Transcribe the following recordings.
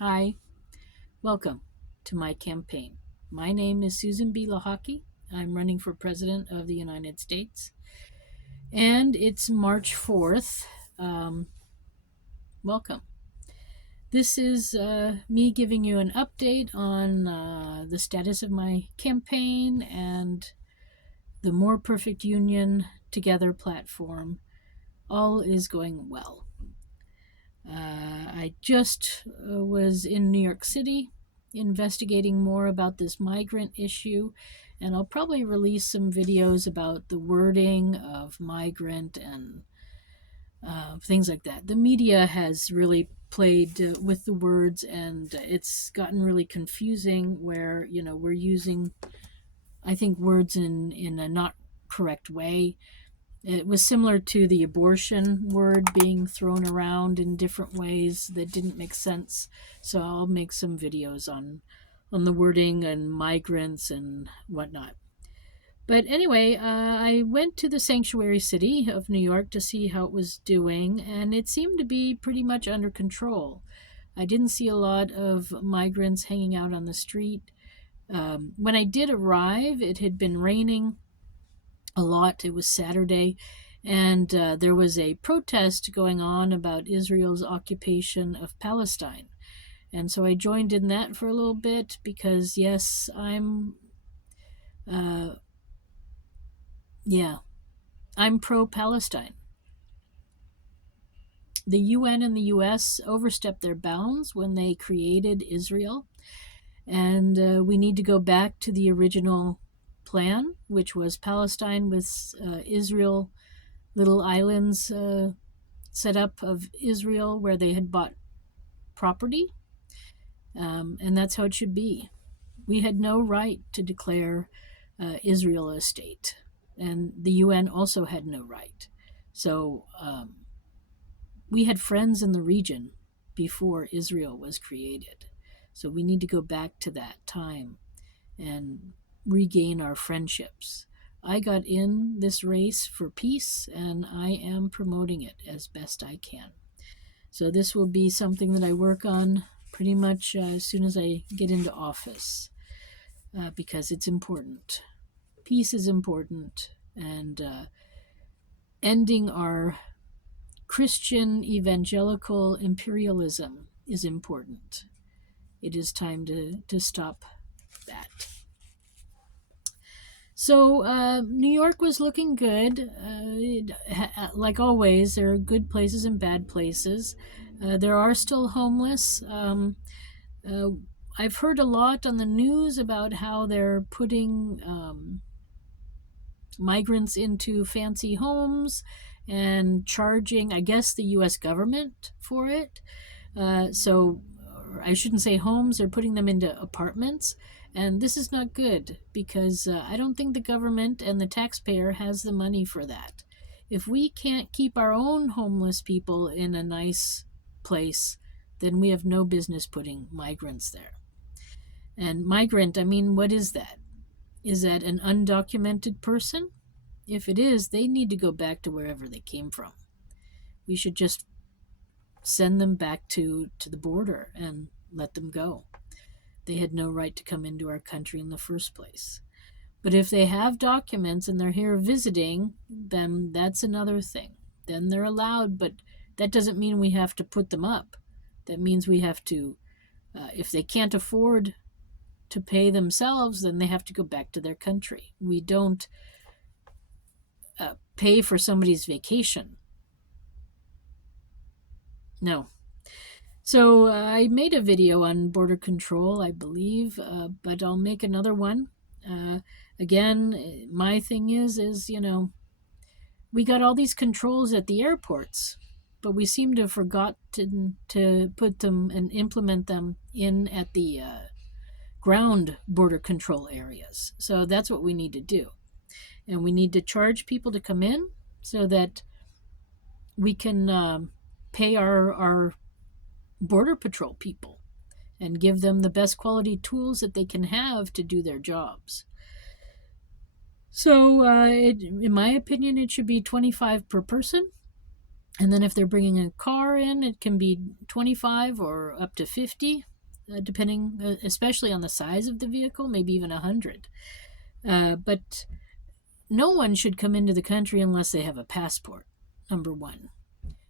Hi, welcome to my campaign. My name is Susan B. Lochocki. I'm running for President of the United States, and it's March 4th. Welcome. This is me giving you an update on the status of my campaign and the More Perfect Union Together platform. All is going well. I just was in New York City investigating more about this migrant issue, and I'll probably release some videos about the wording of migrant and things like that. The media has really played with the words, and it's gotten really confusing where, we're using, I think, words in a not correct way. It was similar to the abortion word being thrown around in different ways that didn't make sense. So I'll make some videos on the wording and migrants and whatnot. But anyway, I went to the sanctuary city of New York to see how it was doing, and it seemed to be pretty much under control. I didn't see a lot of migrants hanging out on the street. When I did arrive, it had been raining a lot. It was Saturday, and there was a protest going on about Israel's occupation of Palestine. And so I joined in that for a little bit because, yes, uh, I'm pro-Palestine. The UN and the US overstepped their bounds when they created Israel, and we need to go back to the original plan, which was Palestine with Israel, little islands set up of Israel where they had bought property, and that's how it should be. We had no right to declare Israel a state, and the UN also had no right. So we had friends in the region before Israel was created. So we need to go back to that time and regain our friendships. I got in this race for peace, and I am promoting it as best I can. So this will be something that I work on pretty much as soon as I get into office, because it's important. Peace is important, and ending our Christian evangelical imperialism is important. It is time to stop that. So New York was looking good. Like always, there are good places and bad places. There are still homeless. Uh, I've heard a lot on the news about how they're putting migrants into fancy homes and charging, I guess, the U.S. government for it. So I shouldn't say homes, they're putting them into apartments. And this is not good because I don't think the government and the taxpayer has the money for that. If we can't keep our own homeless people in a nice place, then we have no business putting migrants there. And migrant, I mean, what is that? Is that an undocumented person? If it is, they need to go back to wherever they came from. We should just send them back to the border and let them go. They had no right to come into our country in the first place. But if they have documents and they're here visiting, then that's another thing. Then they're allowed, but that doesn't mean we have to put them up. That means we have to, if they can't afford to pay themselves, then they have to go back to their country. We don't pay for somebody's vacation. No. So I made a video on border control, I believe, but I'll make another one. Again, my thing is, we got all these controls at the airports, but we seem to have forgotten to put them and implement them in at the ground border control areas. So that's what we need to do. And we need to charge people to come in so that we can pay our border patrol people and give them the best quality tools that they can have to do their jobs. So in my opinion, it should be 25 per person. And then if they're bringing a car in, it can be 25 or up to 50, depending, especially on the size of the vehicle, maybe even 100. But no one should come into the country unless they have a passport, number one.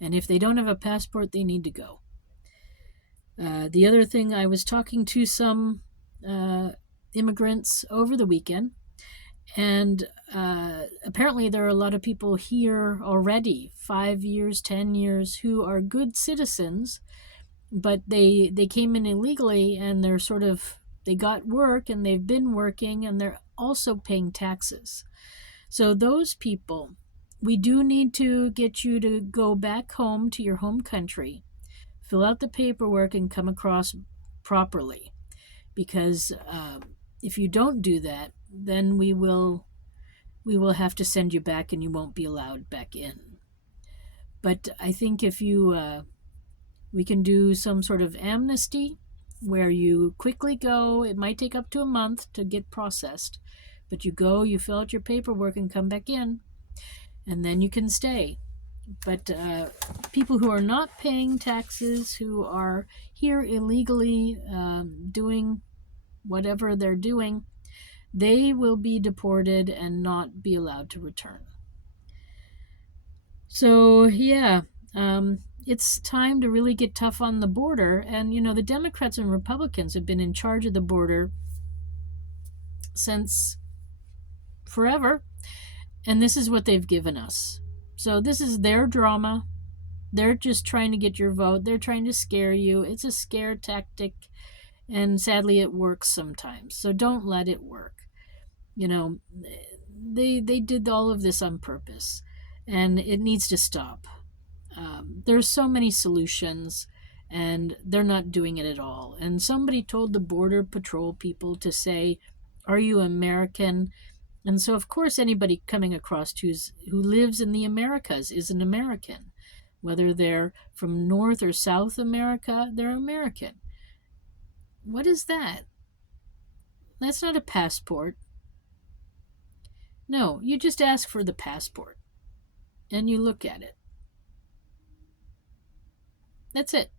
And if they don't have a passport, they need to go. The other thing, I was talking to some immigrants over the weekend, and apparently there are a lot of people here already, 5 years, 10 years, who are good citizens, but they came in illegally, and they got work, and they've been working, and they're also paying taxes. So those people, we do need to get you to go back home to your home country, fill out the paperwork, and come across properly. Because if you don't do that, then we will have to send you back, and you won't be allowed back in. But I think if we can do some sort of amnesty where you quickly go. It might take up to a month to get processed, but you go, you fill out your paperwork, and come back in, and then you can stay. But people who are not paying taxes, who are here illegally doing whatever they're doing, they will be deported and not be allowed to return. So, yeah, it's time to really get tough on the border. And, the Democrats and Republicans have been in charge of the border since forever, and this is what they've given us. So this is their drama. They're just trying to get your vote. They're trying to scare you. It's a scare tactic, and sadly it works sometimes. So don't let it work. They did all of this on purpose, and it needs to stop. There's so many solutions, and they're not doing it at all. And somebody told the Border Patrol people to say, "Are you American?" And so, of course, anybody coming across who lives in the Americas is an American. Whether they're from North or South America, they're American. What is that? That's not a passport. No, you just ask for the passport, and you look at it. That's it.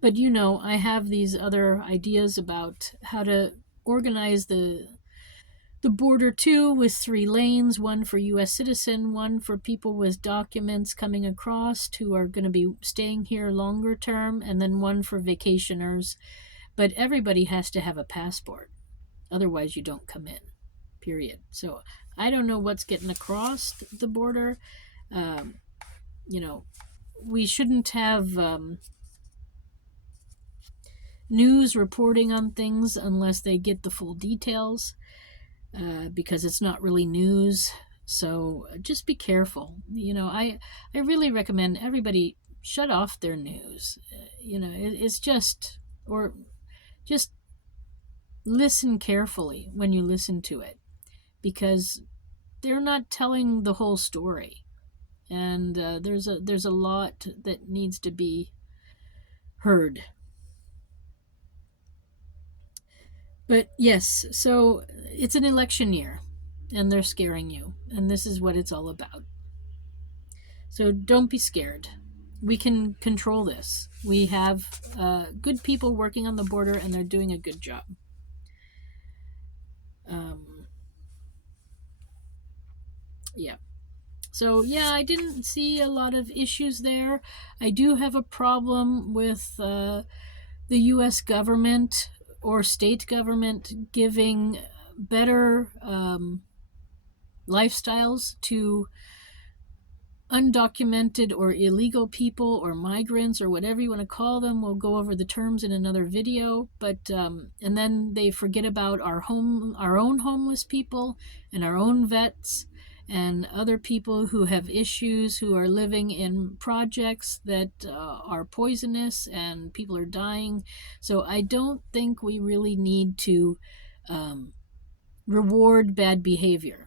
But I have these other ideas about how to organize the border too, with 3 lanes, one for U.S. citizen, one for people with documents coming across who are going to be staying here longer term, and then one for vacationers. But everybody has to have a passport. Otherwise, you don't come in, period. So I don't know what's getting across the border. We shouldn't have news reporting on things unless they get the full details. Because it's not really news. So just be careful. I really recommend everybody shut off their news. It's just listen carefully when you listen to it, because they're not telling the whole story, and there's a lot that needs to be heard. But yes, so it's an election year, and they're scaring you, and this is what it's all about. So don't be scared. We can control this. We have good people working on the border, and they're doing a good job. Yeah. So, yeah, I didn't see a lot of issues there. I do have a problem with the U.S. government or state government giving better lifestyles to undocumented or illegal people or migrants or whatever you want to call them. We'll go over the terms in another video. But and then they forget about our own homeless people and our own vets and other people who have issues, who are living in projects that are poisonous, and people are dying. So I don't think we really need to reward bad behavior.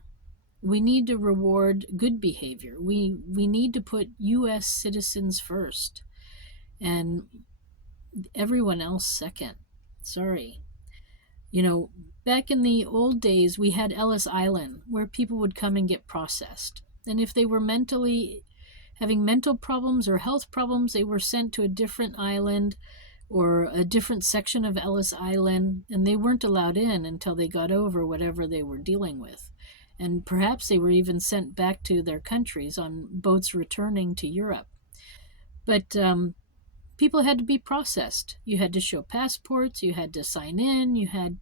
We need to reward good behavior. We need to put U.S. citizens first and everyone else second. Sorry. Back in the old days, we had Ellis Island, where people would come and get processed. And if they were mentally having mental problems or health problems, they were sent to a different island or a different section of Ellis Island, and they weren't allowed in until they got over whatever they were dealing with. And perhaps they were even sent back to their countries on boats returning to Europe. But people had to be processed. You had to show passports, you had to sign in, you had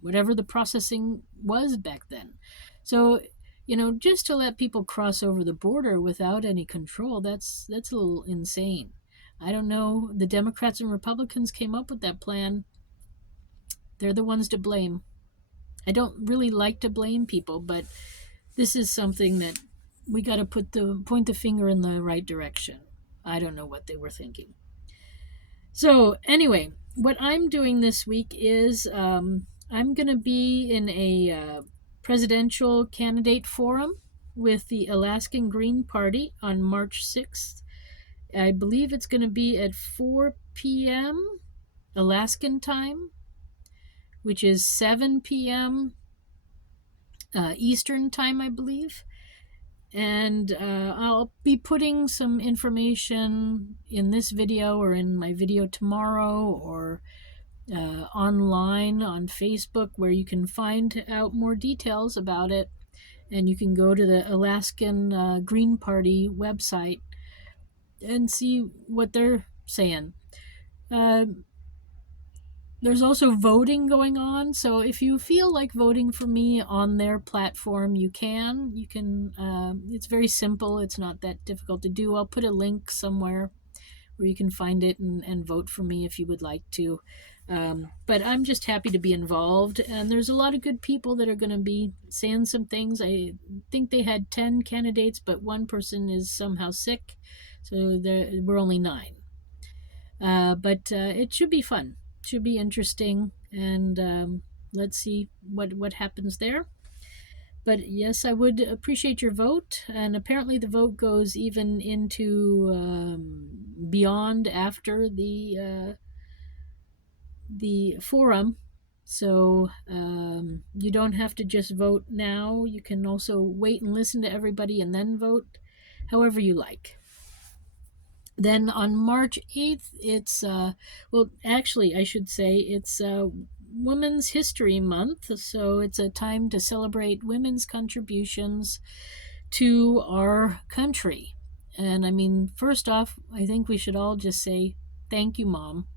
whatever the processing was back then. So, just to let people cross over the border without any control, that's a little insane. I don't know. The Democrats and Republicans came up with that plan. They're the ones to blame. I don't really like to blame people, but this is something that we got to point the finger in the right direction. I don't know what they were thinking. So anyway, what I'm doing this week is I'm going to be in a presidential candidate forum with the Alaskan Green Party on March 6th. I believe it's going to be at 4 p.m. Alaskan time, which is 7 p.m. Eastern time, I believe. And I'll be putting some information in this video or in my video tomorrow or online on Facebook where you can find out more details about it. And you can go to the Alaskan Green Party website and see what they're saying. There's also voting going on, so if you feel like voting for me on their platform, you can. It's very simple. It's not that difficult to do. I'll put a link somewhere where you can find it and vote for me if you would like to. But I'm just happy to be involved, and there's a lot of good people that are going to be saying some things. I think they had 10 candidates, but one person is somehow sick, so we're only 9. But it should be fun. Should be interesting, and let's see what happens there. But yes, I would appreciate your vote, and apparently the vote goes even into beyond after the forum. So you don't have to just vote now. You can also wait and listen to everybody and then vote, however you like. Then on March 8th, it's, actually, I should say, it's Women's History Month, so it's a time to celebrate women's contributions to our country. And I mean, first off, I think we should all just say, thank you, Mom,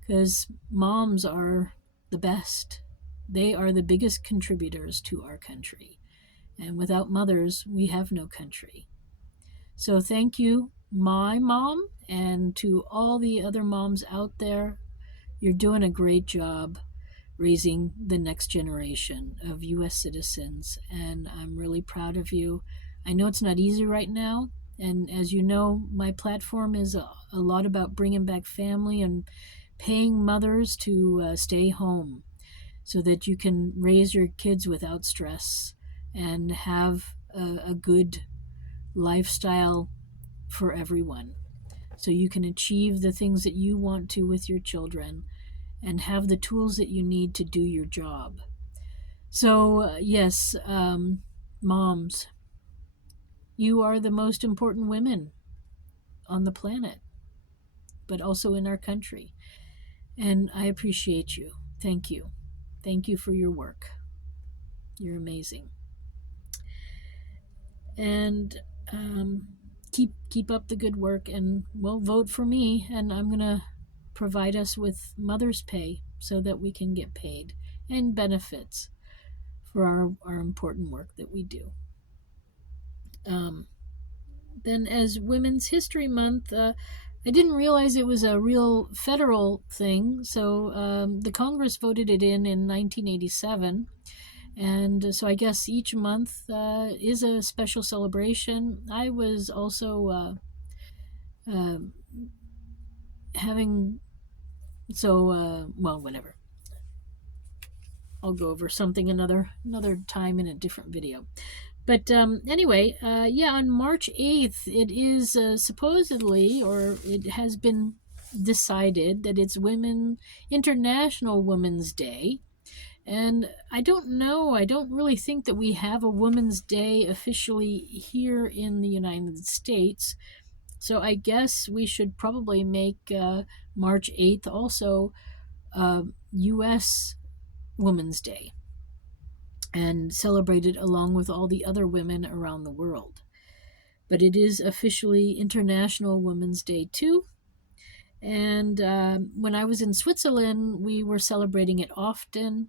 because moms are the best. They are the biggest contributors to our country. And without mothers, we have no country. So thank you, my mom, and to all the other moms out there. You're doing a great job raising the next generation of U.S. citizens, and I'm really proud of you. I know it's not easy right now, and as you know, my platform is a lot about bringing back family and paying mothers to stay home so that you can raise your kids without stress and have a good lifestyle for everyone, so you can achieve the things that you want to with your children and have the tools that you need to do your job. So yes, moms, you are the most important women on the planet, but also in our country, and I appreciate you. Thank you for your work. You're amazing. And keep up the good work, and vote for me, and I'm gonna provide us with mother's pay so that we can get paid and benefits for our important work that we do. Then as Women's History Month, I didn't realize it was a real federal thing, so the Congress voted it in 1987. And so I guess each month is a special celebration. I was also whatever. I'll go over something another time in a different video. But anyway, on March 8th, it is supposedly, or it has been decided that it's International Women's Day. And I don't know, I don't really think that we have a Women's Day officially here in the United States. So I guess we should probably make March 8th also U.S. Women's Day and celebrate it along with all the other women around the world. But it is officially International Women's Day too. And when I was in Switzerland, we were celebrating it often.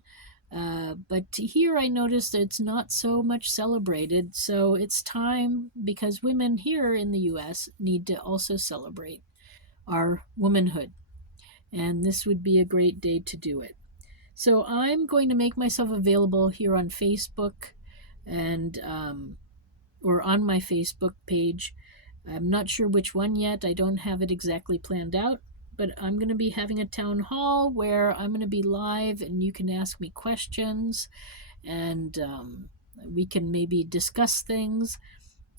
But here I noticed that it's not so much celebrated. So it's time, because women here in the US need to also celebrate our womanhood. And this would be a great day to do it. So I'm going to make myself available here on Facebook and or on my Facebook page. I'm not sure which one yet. I don't have it exactly planned out, but I'm going to be having a town hall where I'm going to be live and you can ask me questions and we can maybe discuss things.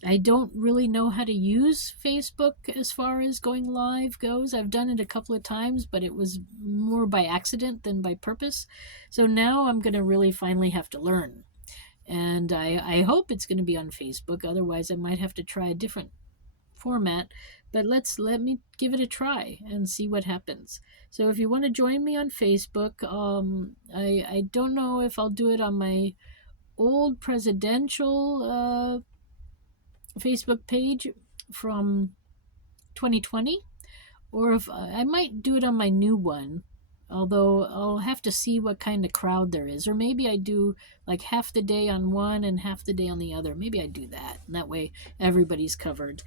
I don't really know how to use Facebook as far as going live goes. I've done it a couple of times, but it was more by accident than by purpose. So now I'm going to really finally have to learn. And I hope it's going to be on Facebook. Otherwise, I might have to try a different format. But let me give it a try and see what happens. So if you want to join me on Facebook, I don't know if I'll do it on my old presidential Facebook page from 2020, or if I might do it on my new one, although I'll have to see what kind of crowd there is. Or maybe I do like half the day on one and half the day on the other. Maybe I do that, and that way everybody's covered.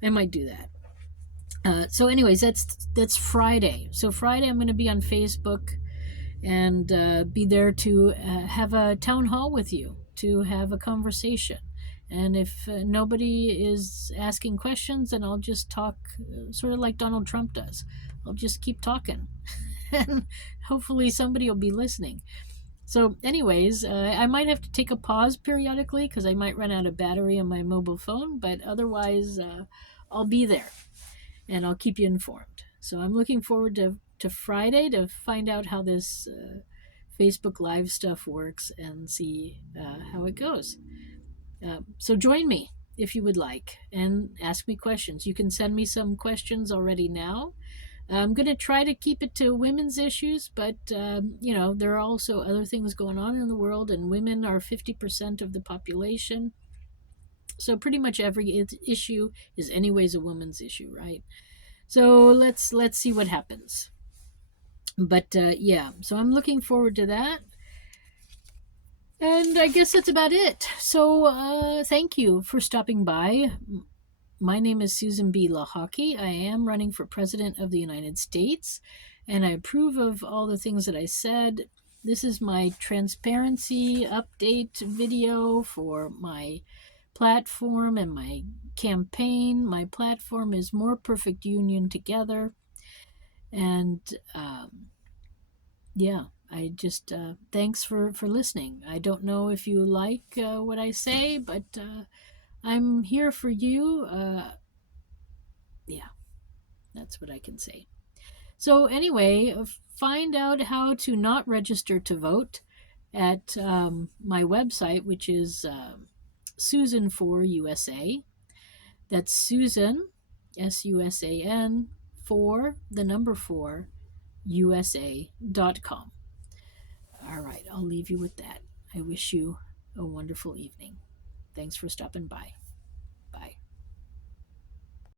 I might do that. So anyways, that's Friday. So Friday I'm going to be on Facebook and be there to have a town hall with you, to have a conversation. And if nobody is asking questions, then I'll just talk sort of like Donald Trump does. I'll just keep talking. And hopefully somebody will be listening. So anyways, I might have to take a pause periodically because I might run out of battery on my mobile phone, but otherwise I'll be there and I'll keep you informed. So I'm looking forward to Friday to find out how this Facebook Live stuff works and see how it goes. So join me if you would like and ask me questions. You can send me some questions already now. I'm going to try to keep it to women's issues, but there are also other things going on in the world, and women are 50% of the population. So pretty much every issue is anyways a woman's issue, right? So let's see what happens. But so I'm looking forward to that. And I guess that's about it. So thank you for stopping by. My name is Susan B. Lochocki. I am running for President of the United States, and I approve of all the things that I said. This is my transparency update video for my platform and my campaign. My platform is More Perfect Union Together. And I just thanks for listening. I don't know if you like what I say, but I'm here for you. That's what I can say. So anyway, find out how to not register to vote at my website, which is Susan for USA. That's Susan, SUSAN, for the number 4, USA.com. All right, I'll leave you with that. I wish you a wonderful evening. Thanks for stopping by.